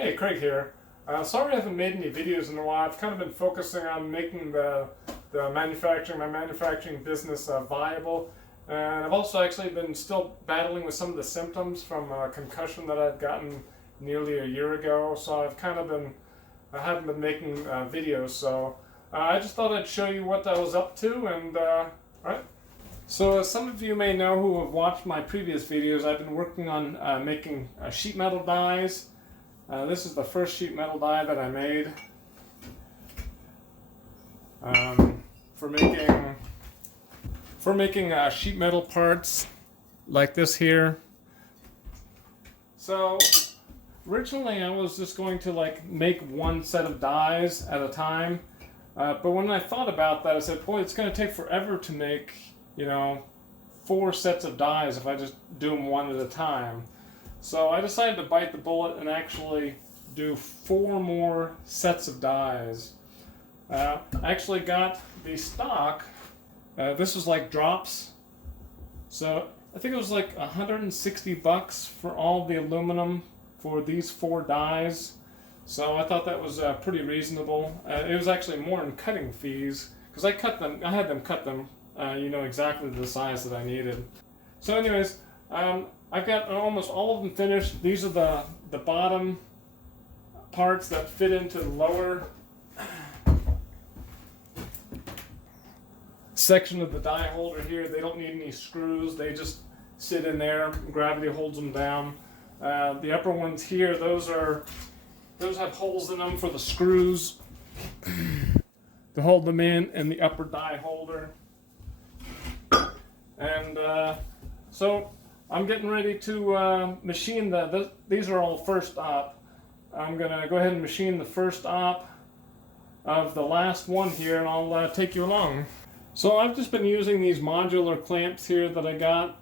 Hey, Craig here. Sorry I haven't made any videos in a while. I've kind of been focusing on making my manufacturing business viable. And I've also actually been still battling with some of the symptoms from a concussion that I'd gotten nearly a year ago. So I haven't been making videos. So I just thought I'd show you what I was up to. And right. So as some of you may know who have watched my previous videos, I've been working on making sheet metal dies. This is the first sheet metal die that I made for making sheet metal parts like this here. So originally I was just going to make one set of dies at a time, but when I thought about that, I said, boy, it's going to take forever to make 4 sets of dies if I just do them one at a time. So I decided to bite the bullet and actually do 4 more sets of dies. I actually got the stock. This was like drops. So I think it was like $160 for all the aluminum for these 4 dies. So I thought that was pretty reasonable. It was actually more in cutting fees because I had them cut them, exactly the size that I needed. So anyways, I've got almost all of them finished. These are the bottom parts that fit into the lower section of the die holder here. They don't need any screws. They just sit in there. Gravity holds them down. The upper ones here, those have holes in them for the screws to hold them in the upper die holder. And so I'm getting ready to machine these are all first op. I'm going to go ahead and machine the first op of the last one here, and I'll take you along. So I've just been using these modular clamps here that I got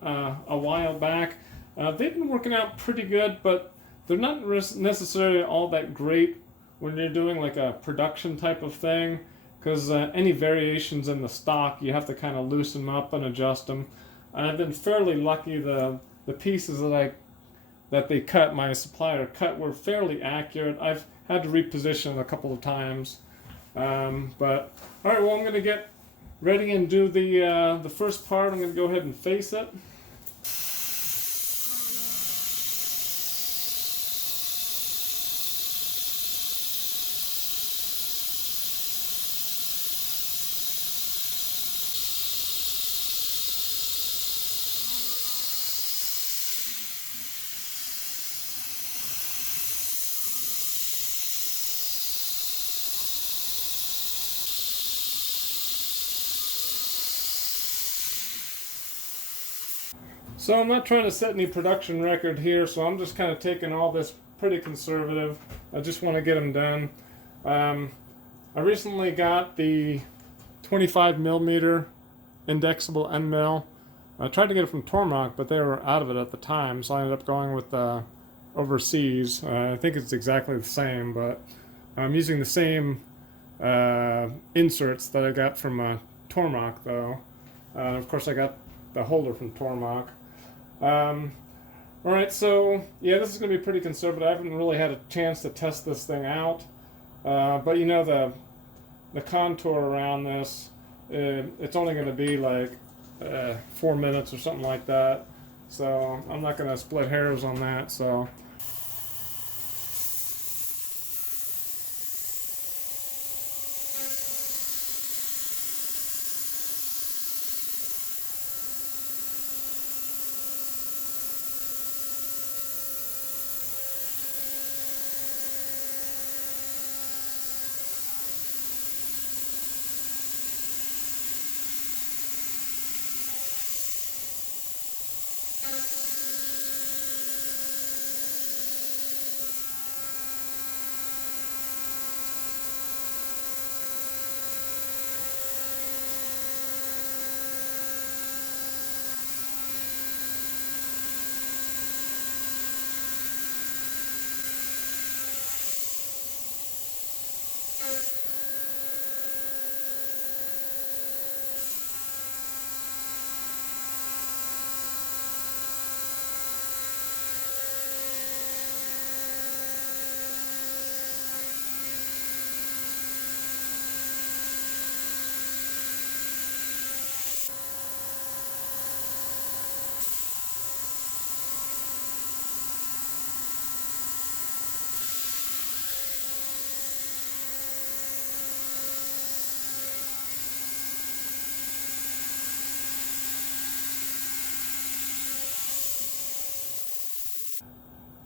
a while back. They've been working out pretty good, but they're not necessarily all that great when you're doing like a production type of thing, because any variations in the stock, you have to kind of loosen them up and adjust them. I've been fairly lucky. The pieces that they cut, my supplier cut, were fairly accurate. I've had to reposition a couple of times. But all right, well, I'm going to get ready and do the first part. I'm going to go ahead and face it. So I'm not trying to set any production record here, so I'm just kind of taking all this pretty conservative. I just want to get them done. I recently got the 25 millimeter indexable end mill. I tried to get it from Tormach, but they were out of it at the time, so I ended up going with overseas. I think it's exactly the same, but I'm using the same inserts that I got from Tormach, though. Of course, I got the holder from Tormach. Alright, so yeah, this is going to be pretty conservative. I haven't really had a chance to test this thing out, but the contour around this, it's only going to be like 4 minutes or something like that, so I'm not going to split hairs on that. So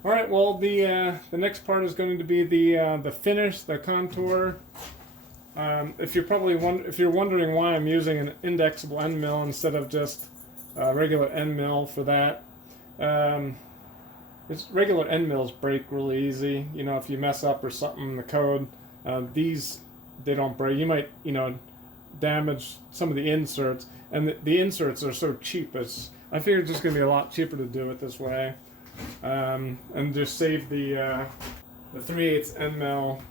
All right. Well, the next part is going to be the finish, the contour. If you're wondering why I'm using an indexable end mill instead of just a regular end mill for that, regular end mills break really easy. You know, if you mess up or something in the code, these they don't break. You might damage some of the inserts, and the inserts are so cheap. I figured it's just going to be a lot cheaper to do it this way, and just save the 3/8 end mill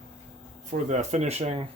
for the finishing.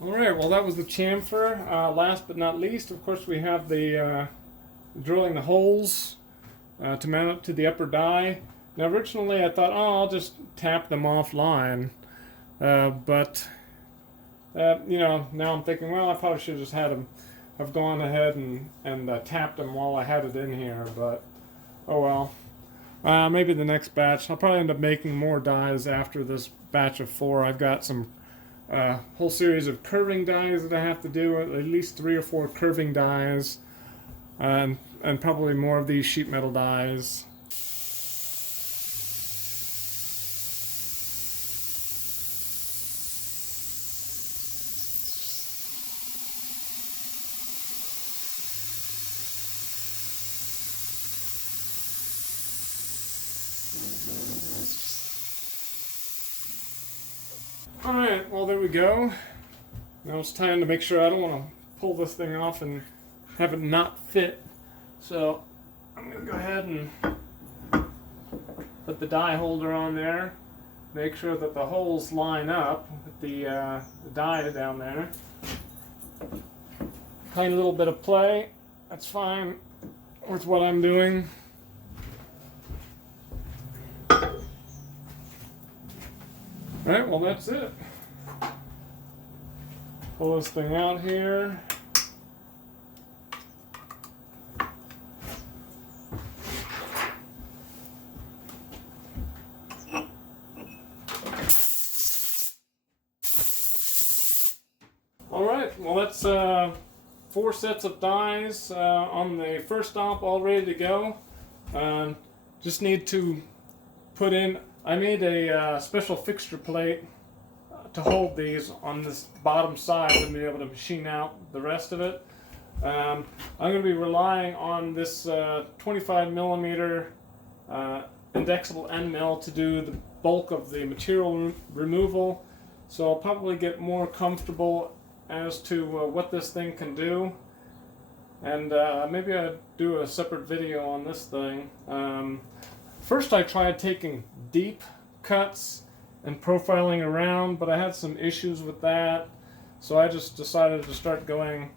Alright, well that was the chamfer. Last but not least, of course, we have the drilling the holes to mount it to the upper die. Now originally I thought, oh, I'll just tap them offline. But now I'm thinking, well, I probably should have just have gone ahead and tapped them while I had it in here, but oh well. Maybe the next batch. I'll probably end up making more dies after this batch of 4. I've got some whole series of curving dies that I have to do, at least 3 or 4 curving dies, and probably more of these sheet metal dies. Alright, well there we go. Now it's time to make sure. I don't want to pull this thing off and have it not fit. So I'm going to go ahead and put the die holder on there. Make sure that the holes line up with the die down there. Tiny little bit of play. That's fine with what I'm doing. Alright, well that's it. Pull this thing out here. Alright, well that's 4 sets of dies on the first stomp all ready to go. Just need to put in, I made a special fixture plate to hold these on this bottom side and be able to machine out the rest of it. I'm going to be relying on this 25 millimeter indexable end mill to do the bulk of the material removal, so I'll probably get more comfortable as to what this thing can do, and maybe I'll do a separate video on this thing. First I tried taking deep cuts and profiling around, but I had some issues with that, so I just decided to start going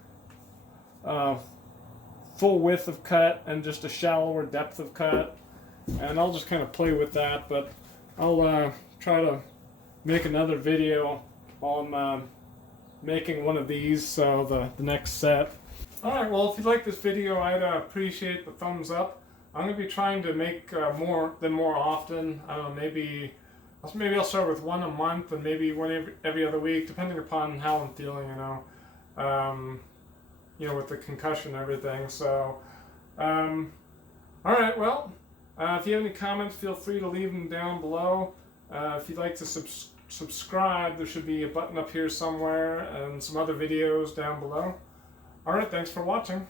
full width of cut and just a shallower depth of cut, and I'll just kind of play with that, but I'll try to make another video on making one of these, so the next set. Alright, well if you like this video, I'd appreciate the thumbs up. I'm going to be trying to make more often. I don't know, maybe I'll start with 1 a month and maybe one every other week, depending upon how I'm feeling, with the concussion and everything. So, Alright, well, if you have any comments, feel free to leave them down below. If you'd like to subscribe, there should be a button up here somewhere and some other videos down below. Alright, thanks for watching.